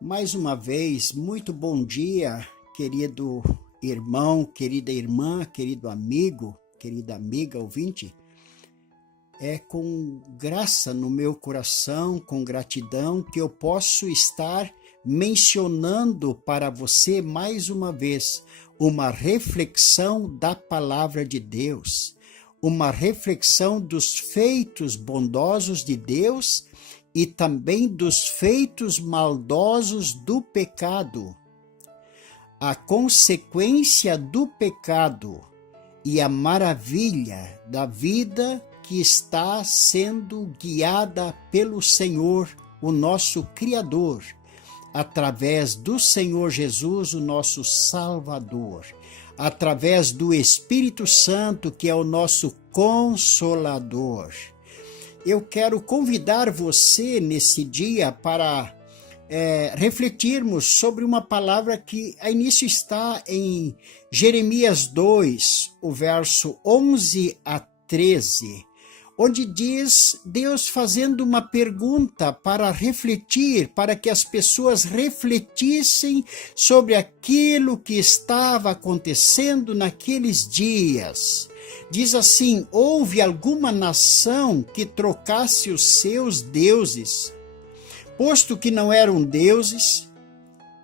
Mais uma vez, muito bom dia, querido irmão, querida irmã, querido amigo, querida amiga ouvinte. É com graça no meu coração, com gratidão, que eu posso estar mencionando para você mais uma vez uma reflexão da palavra de Deus, uma reflexão dos feitos bondosos de Deus e também dos feitos maldosos do pecado. A consequência do pecado e a maravilha da vida que está sendo guiada pelo Senhor, o nosso Criador, através do Senhor Jesus, o nosso Salvador, através do Espírito Santo, que é o nosso Consolador. Eu quero convidar você nesse dia para refletirmos sobre uma palavra que a início está em Jeremias 2, o verso 11 a 13, onde diz Deus fazendo uma pergunta para refletir, para que as pessoas refletissem sobre aquilo que estava acontecendo naqueles dias. Diz assim: houve alguma nação que trocasse os seus deuses, posto que não eram deuses?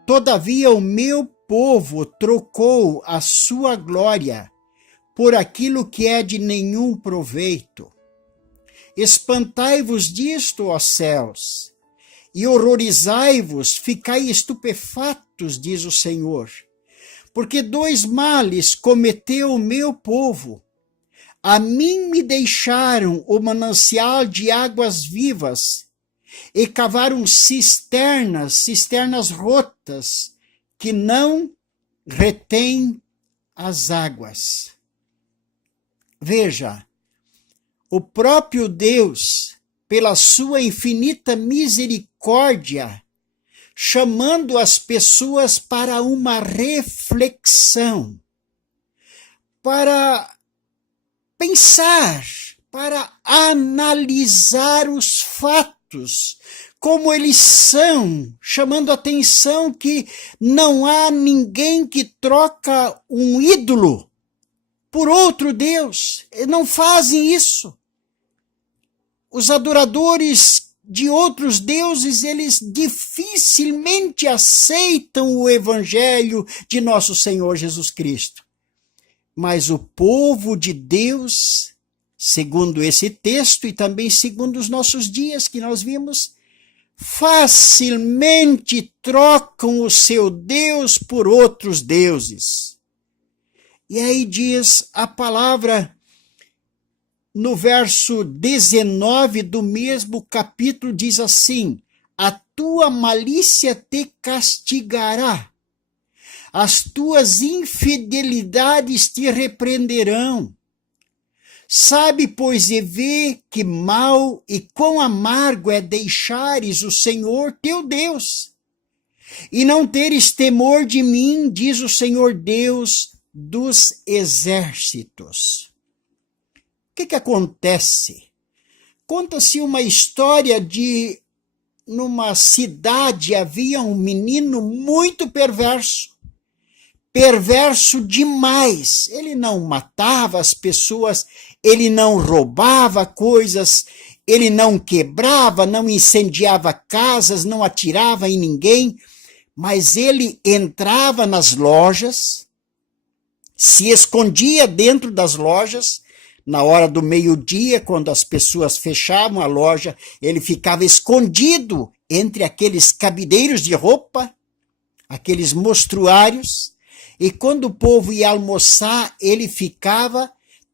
Todavia o meu povo trocou a sua glória por aquilo que é de nenhum proveito. Espantai-vos disto, ó céus, e horrorizai-vos, ficai estupefatos, diz o Senhor, porque dois males cometeu o meu povo. A mim me deixaram o manancial de águas vivas, e cavaram cisternas rotas, que não retêm as águas. Veja, o próprio Deus, pela sua infinita misericórdia, chamando as pessoas para uma reflexão, para pensar, para analisar os fatos, como eles são, chamando a atenção que não há ninguém que troca um ídolo por outro Deus. Não fazem isso. Os adoradores de outros deuses, eles dificilmente aceitam o evangelho de nosso Senhor Jesus Cristo. Mas o povo de Deus, segundo esse texto e também segundo os nossos dias que nós vimos, facilmente trocam o seu Deus por outros deuses. E aí diz a palavra no verso 19 do mesmo capítulo, diz assim: a tua malícia te castigará, as tuas infidelidades te repreenderão. Sabe, pois, e vê que mal e quão amargo é deixares o Senhor teu Deus, e não teres temor de mim, diz o Senhor Deus dos exércitos. O que acontece? Conta-se uma história de, numa cidade havia um menino muito perverso demais. Ele não matava as pessoas, ele não roubava coisas, ele não quebrava, não incendiava casas, não atirava em ninguém, mas ele entrava nas lojas, se escondia dentro das lojas, na hora do meio-dia, quando as pessoas fechavam a loja, ele ficava escondido entre aqueles cabideiros de roupa, aqueles mostruários, e quando o povo ia almoçar, ele ficava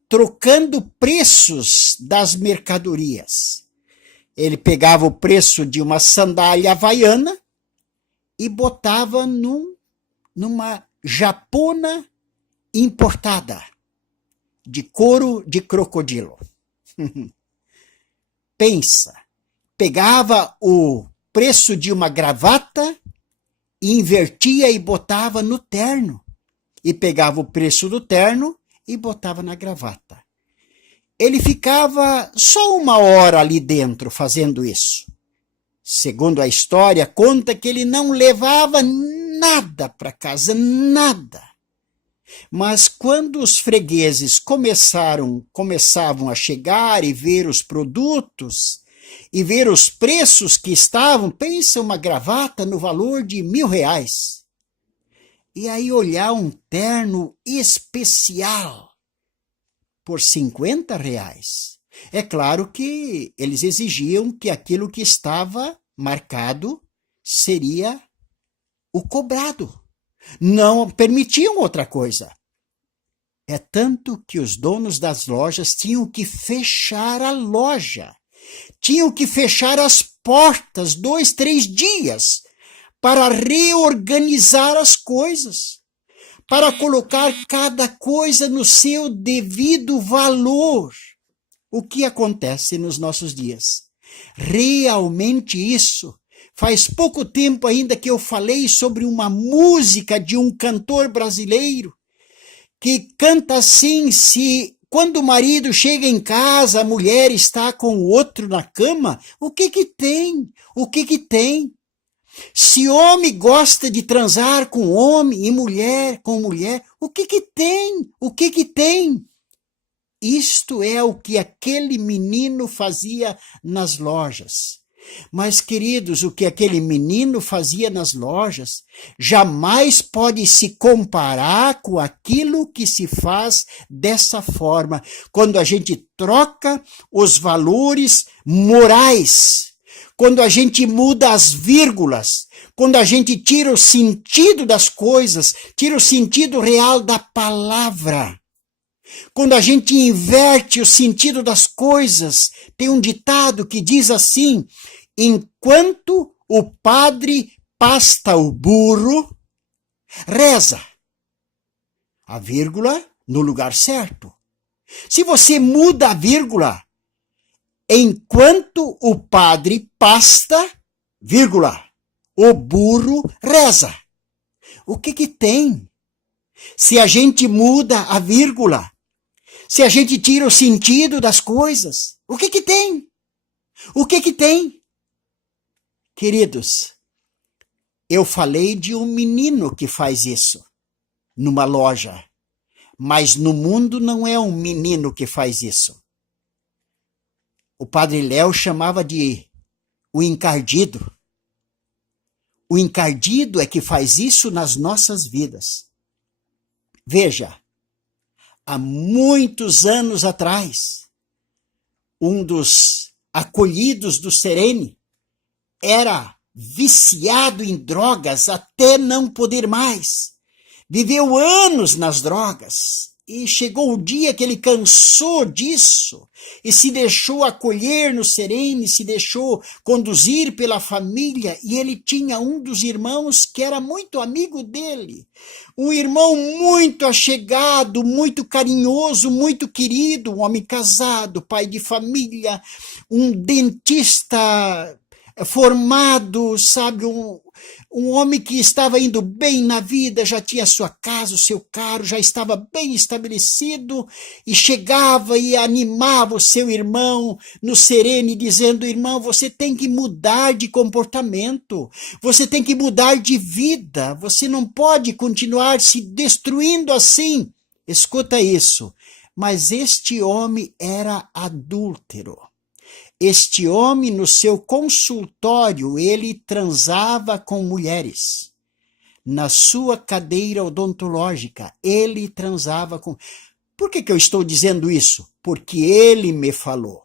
trocando preços das mercadorias. Ele pegava o preço de uma sandália havaiana e botava numa japona importada, de couro de crocodilo. Pensa, pegava o preço de uma gravata, invertia e botava no terno, e pegava o preço do terno e botava na gravata. Ele ficava só 1 hora ali dentro fazendo isso. segundo a história, conta que ele não levava nada para casa, nada. Mas quando os fregueses começavam a chegar e ver os produtos e ver os preços que estavam, pensa uma gravata no valor de R$1.000. E aí olhar um terno especial por R$50. É claro que eles exigiam que aquilo que estava marcado seria o cobrado. Não permitiam outra coisa. É tanto que os donos das lojas tinham que fechar a loja. Tinham que fechar as portas 2, 3 dias para reorganizar as coisas, para colocar cada coisa no seu devido valor. O que acontece nos nossos dias? Realmente isso. Faz pouco tempo ainda que eu falei sobre uma música de um cantor brasileiro que canta assim: se quando o marido chega em casa, a mulher está com o outro na cama, o que que tem? O que que tem? Se homem gosta de transar com homem e mulher com mulher, o que que tem? O que que tem? Isto é o que aquele menino fazia nas lojas. Mas, queridos, o que aquele menino fazia nas lojas jamais pode se comparar com aquilo que se faz dessa forma, quando a gente troca os valores morais, quando a gente muda as vírgulas, quando a gente tira o sentido das coisas, tira o sentido real da palavra. Quando a gente inverte o sentido das coisas, tem um ditado que diz assim: enquanto o padre pasta o burro, reza. A vírgula no lugar certo. Se você muda a vírgula, enquanto o padre pasta, vírgula, o burro reza. O que que tem? Se a gente muda a vírgula, se a gente tira o sentido das coisas, o que que tem? O que que tem? Queridos, eu falei de um menino que faz isso numa loja, mas no mundo não é um menino que faz isso. O padre Léo chamava de o encardido. O encardido é que faz isso nas nossas vidas. Veja, há muitos anos atrás, um dos acolhidos do Serene era viciado em drogas até não poder mais. Viveu anos nas drogas e chegou o dia que ele cansou disso e se deixou acolher no Serene, se deixou conduzir pela família, e ele tinha um dos irmãos que era muito amigo dele, um irmão muito achegado, muito carinhoso, muito querido, um homem casado, pai de família, um dentista formado, sabe, um homem que estava indo bem na vida, já tinha sua casa, o seu carro, já estava bem estabelecido, e chegava e animava o seu irmão no Serene, dizendo: irmão, você tem que mudar de comportamento, você tem que mudar de vida, você não pode continuar se destruindo assim. Escuta isso, mas este homem era adúltero. Este homem, no seu consultório, ele transava com mulheres. Na sua cadeira odontológica, ele transava com... Por que eu estou dizendo isso? Porque ele me falou.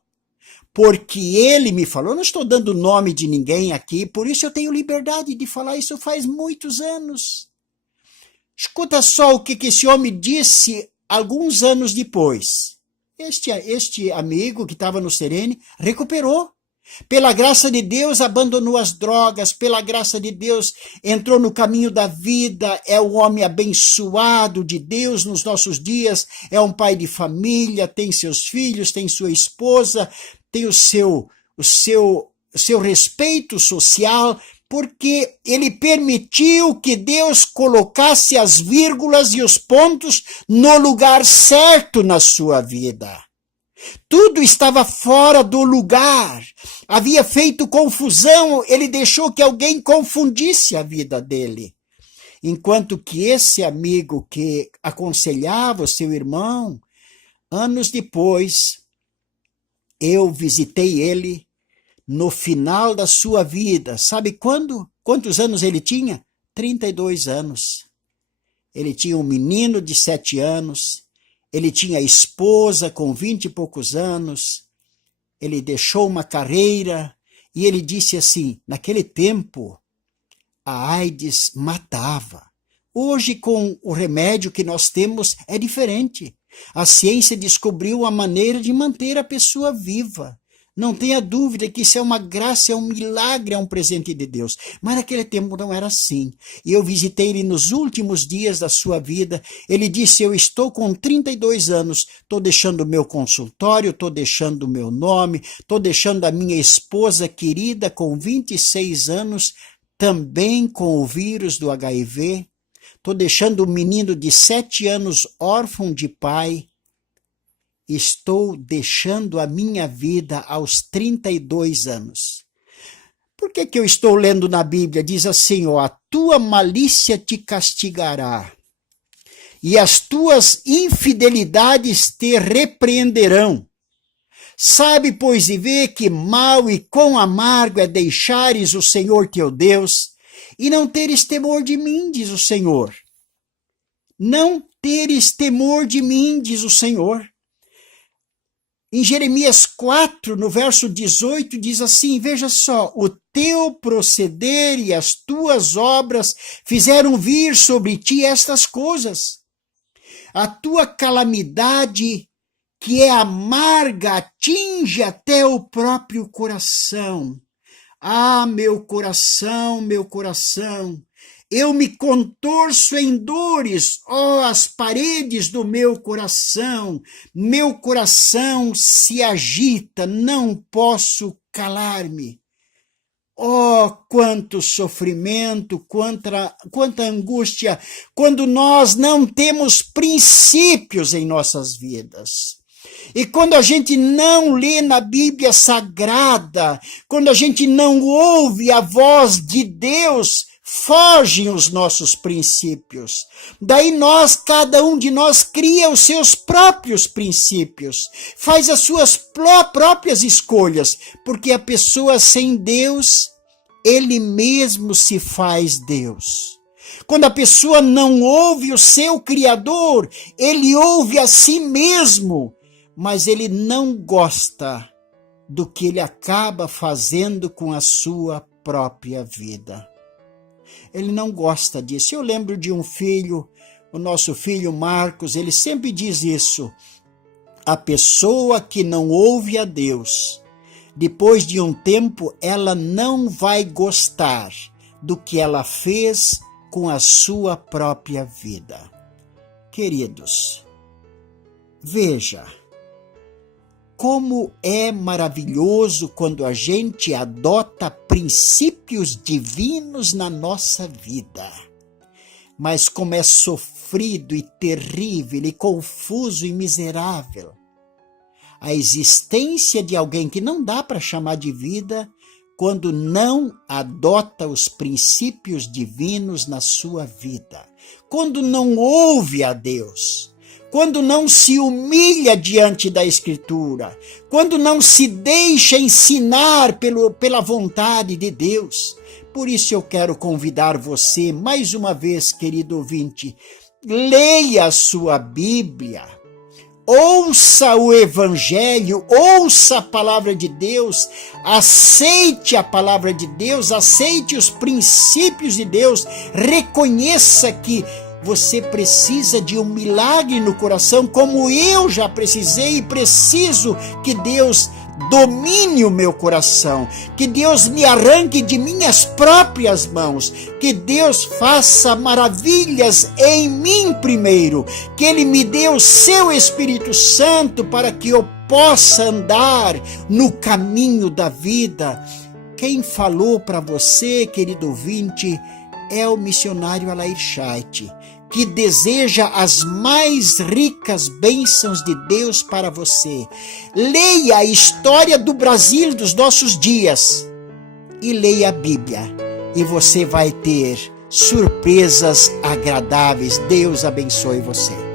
Porque ele me falou. Eu não estou dando nome de ninguém aqui, por isso eu tenho liberdade de falar isso faz muitos anos. Escuta só o que esse homem disse alguns anos depois. Este amigo que estava no Serene recuperou. Pela graça de Deus, abandonou as drogas. Pela graça de Deus, entrou no caminho da vida. É um homem abençoado de Deus nos nossos dias. É um pai de família, tem seus filhos, tem sua esposa, tem o seu respeito social, porque ele permitiu que Deus colocasse as vírgulas e os pontos no lugar certo na sua vida. Tudo estava fora do lugar. havia feito confusão, ele deixou que alguém confundisse a vida dele. Enquanto que esse amigo que aconselhava o seu irmão, anos depois, eu visitei ele no final da sua vida. Sabe quando? Quantos anos ele tinha? 32 anos. Ele tinha um menino de 7 anos, ele tinha esposa com 20 e poucos anos, ele deixou uma carreira e ele disse assim, naquele tempo, a AIDS matava. Hoje, com o remédio que nós temos, é diferente. A ciência descobriu a maneira de manter a pessoa viva. Não tenha dúvida que isso é uma graça, é um milagre, é um presente de Deus. Mas naquele tempo não era assim. E eu visitei ele nos últimos dias da sua vida. Ele disse, eu estou com 32 anos, estou deixando o meu consultório, estou deixando o meu nome, estou deixando a minha esposa querida com 26 anos, também com o vírus do HIV. Estou deixando o menino de 7 anos órfão de pai. Estou deixando a minha vida aos 32 anos. Por que eu estou lendo na Bíblia? Diz assim, ó, a tua malícia te castigará, e as tuas infidelidades te repreenderão. Sabe, pois, e vê que mal e quão amargo é deixares o Senhor teu Deus, e não teres temor de mim, diz o Senhor. Não teres temor de mim, diz o Senhor. Em Jeremias 4, no verso 18, diz assim, veja só, o teu proceder e as tuas obras fizeram vir sobre ti estas coisas. A tua calamidade, que é amarga, atinge até o próprio coração. Ah, meu coração, eu me contorço em dores, ó, as paredes do meu coração se agita, não posso calar-me. Oh, quanto sofrimento, quanta angústia, quando nós não temos princípios em nossas vidas. E quando a gente não lê na Bíblia Sagrada, quando a gente não ouve a voz de Deus, fogem os nossos princípios. Daí cada um de nós cria os seus próprios princípios, faz as suas próprias escolhas, porque a pessoa sem Deus, ele mesmo se faz Deus. Quando a pessoa não ouve o seu Criador, ele ouve a si mesmo, mas ele não gosta do que ele acaba fazendo com a sua própria vida. Ele não gosta disso. Eu lembro de um filho, o nosso filho Marcos, ele sempre diz isso. A pessoa que não ouve a Deus, depois de um tempo, ela não vai gostar do que ela fez com a sua própria vida. Queridos, veja como é maravilhoso quando a gente adota princípios divinos na nossa vida. Mas como é sofrido e terrível e confuso e miserável a existência de alguém que não dá para chamar de vida quando não adota os princípios divinos na sua vida, quando não ouve a Deus, quando não se humilha diante da Escritura, quando não se deixa ensinar pela vontade de Deus. Por isso eu quero convidar você, mais uma vez, querido ouvinte, leia a sua Bíblia, ouça o Evangelho, ouça a palavra de Deus, aceite a palavra de Deus, aceite os princípios de Deus, reconheça que você precisa de um milagre no coração, como eu já precisei e preciso que Deus domine o meu coração, que Deus me arranque de minhas próprias mãos, que Deus faça maravilhas em mim primeiro, que Ele me dê o seu Espírito Santo para que eu possa andar no caminho da vida. Quem falou para você, querido ouvinte, é o missionário Alair Scheidt. que deseja as mais ricas bênçãos de Deus para você. Leia a história do Brasil dos nossos dias e leia a Bíblia, e você vai ter surpresas agradáveis. Deus abençoe você.